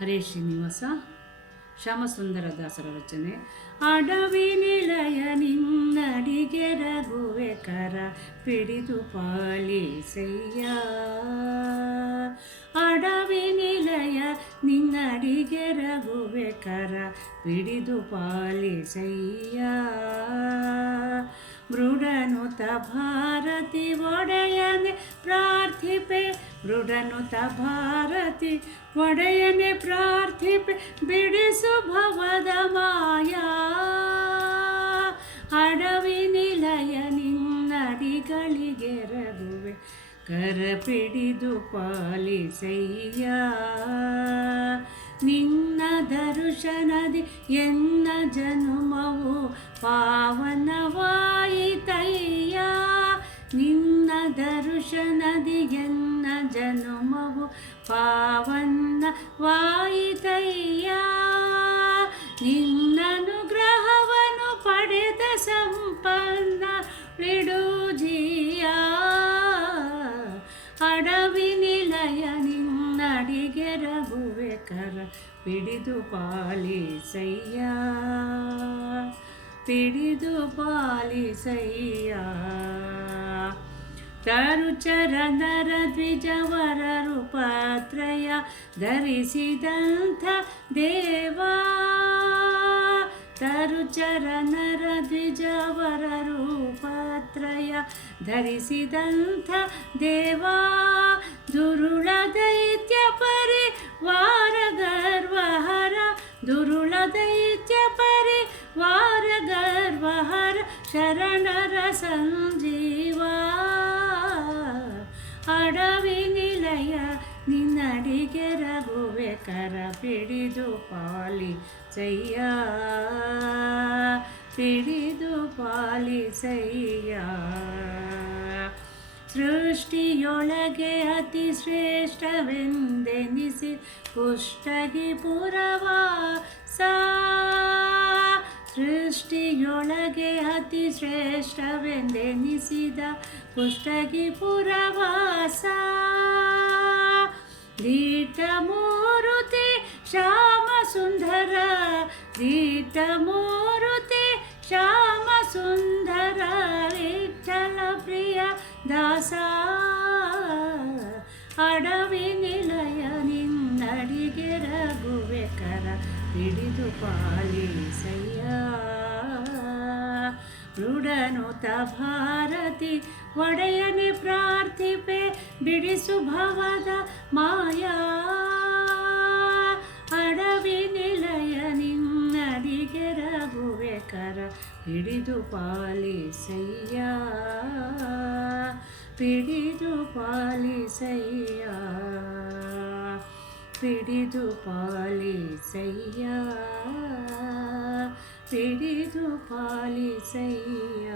ಹರೇ ಶ್ರೀನಿವಾಸ, ಶ್ಯಾಮಸುಂದರ ದಾಸರ ರಚನೆ. ಅಡವಿ ನಿಲಯ ನಿನ್ನಡಿಗೆ ರಘುವೆ ಕರ ಪಿಡಿದು ಪಾಲಿಸಯ್ಯ ಅಡವಿ ನಿಲಯ ನಿನ್ನಡಿಗೆ ರಘುವೆ ಕರ ಪಿಡಿದು ಪಾಲಿಸಯ್ಯ ಮೃಡನುತ ಭಾರತಿ ಒಡೆಯನೆ ಪ್ರಾರ್ಥಿಪೆ, ಮೃಡನುತ ಭಾರತಿ ಒಡೆಯನೆ ಪ್ರಾರ್ಥಿಪೆ, ಬಿಡಿಸು ಭವದ ಮಾಯಾ. ಅಡವಿ ನಿಲಯ ನಿನ್ನಡಿಗಳಿಗೆ ರಘುವೆ ಕರ ಪಿಡಿದು ಪಾಲಿಸಯ್ಯ. ನಿನ್ನ ದರ್ಶನದಿ ಎನ್ನ ಜನುಮವು ಪಾವನವಾಯಿತಯ್ಯ ದರ್ಶನದಿ ಎನ್ನ ಜನುಮವು ಪಾವನ್ನ ವಾಯಿತಯ್ಯ. ನಿನ್ನನುಗ್ರಹವನ್ನು ಪಡೆದ ಸಂಪನ್ನ ಜಿಯ ಅಡವಿ ನಿಲಯ ನಿನ್ನಡಿಗೆ ರಘುವೆ ಕರ ಪಿಡಿದು ಪಾಲಿಸಯ್ಯ. ಪಿಡಿದು ಪಾಲಿಸಯ್ಯ. ತರುಚರನರ ದ್ವಿಜವರ ರೂಪತ್ರಯ ಧರಿಸಿದಂಥ ದೇವಾ ತರುಚರನರ ದ್ವಿಜವರ ರೂಪತ್ರಯ ಧರಿಸಿದಂಥ ದೇವಾ ದುರುಳ ದೈತ್ಯ ಪರಿ ವಾರ ಗರ್ವಹರ ದುರುಳ ದೈತ್ಯ ಪರಿ ವಾರ ಗರ್ವಹರ ಶರಣರ ಸಂಜೀವ ಅಡವಿ ನಿಲಯ ನಿನ್ನಡಿಗೆ ರಘುವೆ ಕರ ಪಿಡಿದು ಪಾಲಿ ಸಯ್ಯ. ಪಿಡಿದು ಪಾಲಿಸಯ್ಯ ಸೃಷ್ಟಿಯೊಳಗೆ ಅತಿ ಶ್ರೇಷ್ಠವೆಂದೆನಿಸಿ ಪುಷ್ಟಗಿ ಪುರವಾಸ ಸೃಷ್ಟಿಯೊಳಗೆ ಅತಿ ಶ್ರೇಷ್ಠವೆಂದೆನಿಸಿದ ಪುಷ್ಟಗಿ ಪುರವಾಸ ದೀಟ ಮೂರುತಿ ಶ್ಯಾಮ ಸುಂದರ ವಿಠಲ ಪ್ರಿಯ ದಾಸ. ಅಡವಿ ನಿಲಯ ನಿನ್ನಡಿಗೆ ರಘುವೆ ಕರ ಹಿಡಿದು ಪಾಲಿಸಯ್ಯ. ಮೃಡನುತ ಭಾರತಿ, ಒಡೆಯನೆ ಪ್ರಾರ್ಥಿಪೆ, ಬಿಡಿಸು ಭವದ ಮಾಯಾ ರಘುವೆ ಕರ ಹಿಡಿದು ಪಾಲಿಸಯ್ಯ ಪಿಡಿದು ಪಾಲಿಸಯ್ಯ ಪಿಡಿದು ಪಾಲಿಸಯ್ಯ ಪಿಡಿದು ಪಾಲಿಸಯ್ಯ